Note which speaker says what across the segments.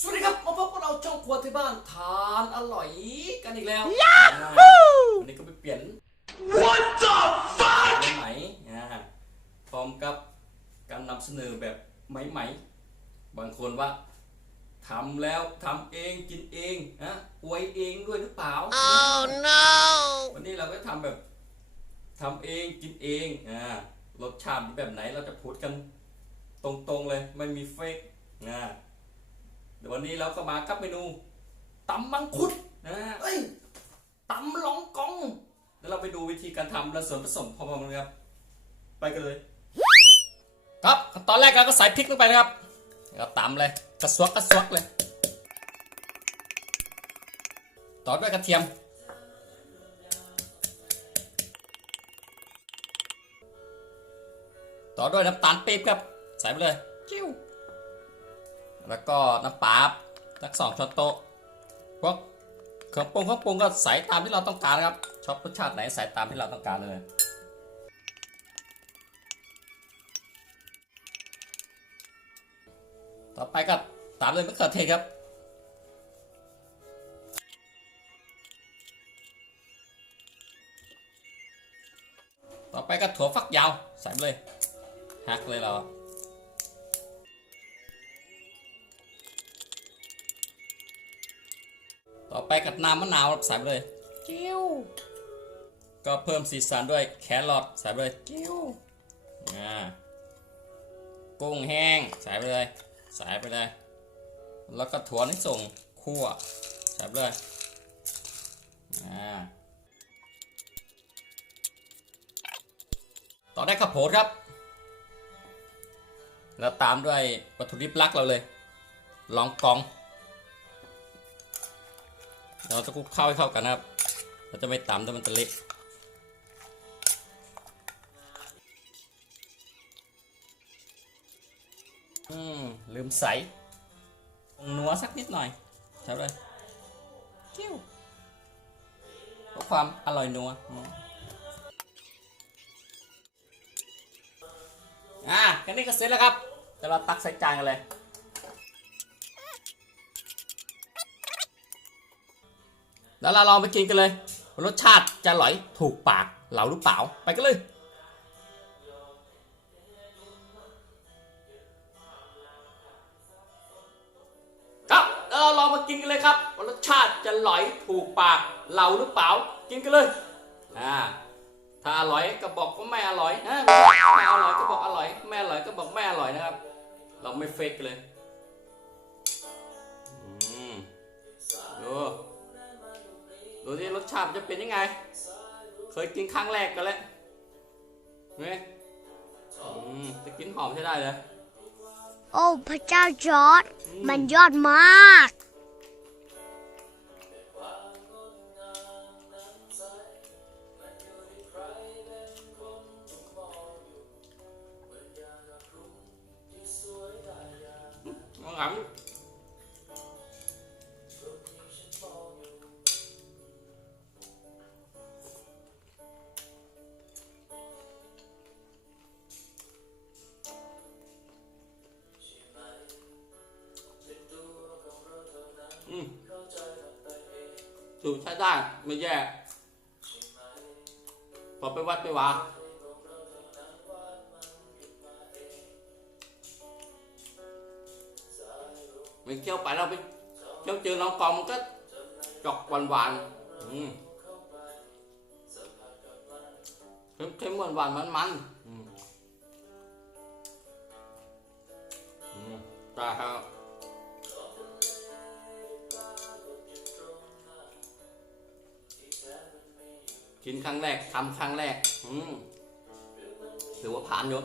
Speaker 1: สวัสดีครับมาพบกับเราช่องครัวที่บ้านทานอร่อยกันอีกแล้ววันนี้ก็ไปเปลี่ยน What the fuck ไหมอ่าพร้อมกับการนำเสนอแบบไหมๆบางคนว่าทำแล้วทำเองกินเองนะอวยเองด้วยหรือเปล่า
Speaker 2: Oh no!
Speaker 1: วันนี้เราก็ทำแบบทำเองกินเองอ่ารสชาติแบบไหนเราจะพูดกันตรงๆเลยไม่มีเฟกนะ เดี๋ยววันนี้เราก็มากับเมนูตำมังคุดนะเอ้ยตำลองกองเดี๋ยวเราไปดูวิธีการทำและส่วนผสมพร้อมๆกันครับไปกันเลย ครับขั้นตอนแรกเราก็ใส่พริกลงไปนะครับแล้วก็ตำเลยกระซวกกระซวกเลย ต่อด้วยกระเทียม ต่อด้วยน้ำตาลปี๊บครับ ใส่ไปเลยจิ้ว แล้วก็น้ำปลาสักสองช้อนโต๊ะพวกเครื่องปรุงเครื่องปรุงก็ใส่ตามที่เราต้องการครับชอบรสชาติไหนใส่ตามที่เราต้องการเลยต่อไปก็ตามด้วยมะเขือเทศครับ ต่อไปก็ถั่วฟักยาวใส่เลย หักเลยเรา ไปกับน้ำมะนาวใส่ไปเลยจิ้วก็เพิ่มสีสันด้วยแครอทใส่ไปเลยจิ้วอ่ากุ้งแห้งใส่ไปเลยใส่ไปเลย แล้วก็ถั่วนี่ส่งคั่วใส่ไปเลยอ่าต่อได้ข้าวโพดครับ แล้วตามด้วยวัตถุดิบหลักเราเลย ลองกอง เราจะคลุกเข้าให้เข้ากันนะครับ เราจะไม่ตำแต่มันจะเละอืมลืมใส่นัวสักนิดหน่อยใช่เลยกิ้วเพื่อความอร่อยนัวอืมอะแค่นี้ก็เสร็จแล้วครับเดี๋ยวเราตักใส่จานกันเลย แล้วเราลองไปกินกันเลย รสชาติจะอร่อยถูกปากเราหรือเปล่า ไปกันเลยครับแล้วเราลองมากินกันเลยครับรสชาติจะอร่อยถูกปากเราหรือเปล่า กินกันเลยอ่าถ้าอร่อยก็บอกว่าไม่อร่อยนะไม่อร่อยก็บอกอร่อยไม่อร่อยก็บอกไม่อร่อยนะครับ เราไม่เฟกเลย อืมดู ดูที่รสชาติจะเป็นยังไง เคยกินครั้งแรกกันแล้วเนี่ยอืมจะกินหอมใช่ได้เลย
Speaker 2: โอ้พระเจ้าจอร์ดมันยอดมาก
Speaker 1: ngon lắm ถือใช้ได้ไม่แย่ พอไปวัดไปวามันเคี้ยวไปเราไปเคี้ยวเจอน้องกองมันก็จอกหวานหวานเค็มๆหวานหวานมันมันตาครั กินครั้งแรกทำครั้งแรก อืมถือว่าผ่านยศ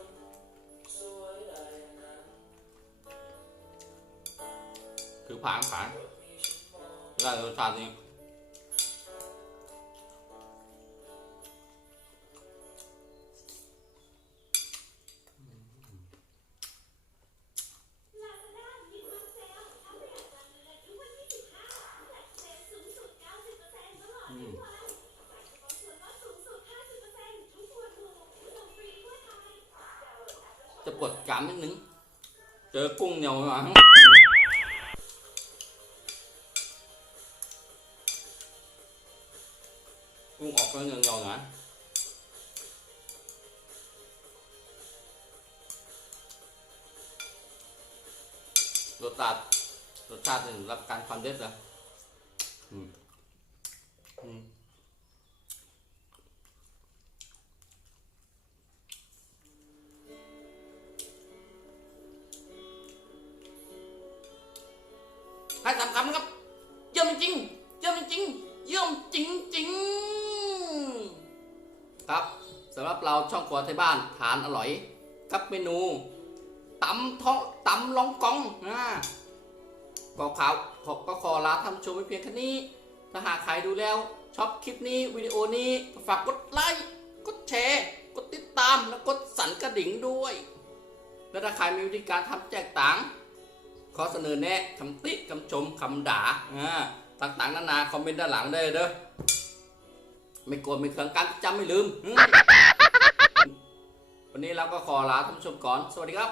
Speaker 1: ผ่านจะหวานนุ่มนิ่มอืมอืมอืมคือผางผางได้รสชาตินี้จะปวดกรามนิดนึง เจอกุ้งเหนียวมา กุ้งออกก็เหนียวๆหน่อยรสชาติรสชาติถึงรับการความเด็ดเลยอืมอืมให้สามคำนะครับ เยี่ยมจริง เยี่ยมจริง เยี่ยมจริงจริงๆ ครับสำหรับเราช่องครัวไทยบ้านทานอร่อยกับเมนูตำท้องตำลองกองนะก็ขาวขอก็ขอลาทำชมไปเพียงแค่นี้ ถ้าหากใครดูแล้วชอบคลิปนี้วิดีโอนี้ฝากกดไลค์กดแชร์ กดติดตามแล้วกดสั่นกระดิ่งด้วย และถ้าใครมีวิธีการทำแจกต่างขอเสนอแนะคำติคำชมคำด่าอ่าต่างๆนานาคอมเมนต์ด้านหลังได้เด้อ ไม่โกรธไม่เคืองกันจำไม่ลืมอืม วันนี้เราก็ขอลาท่านผู้ชมก่อน สวัสดีครับ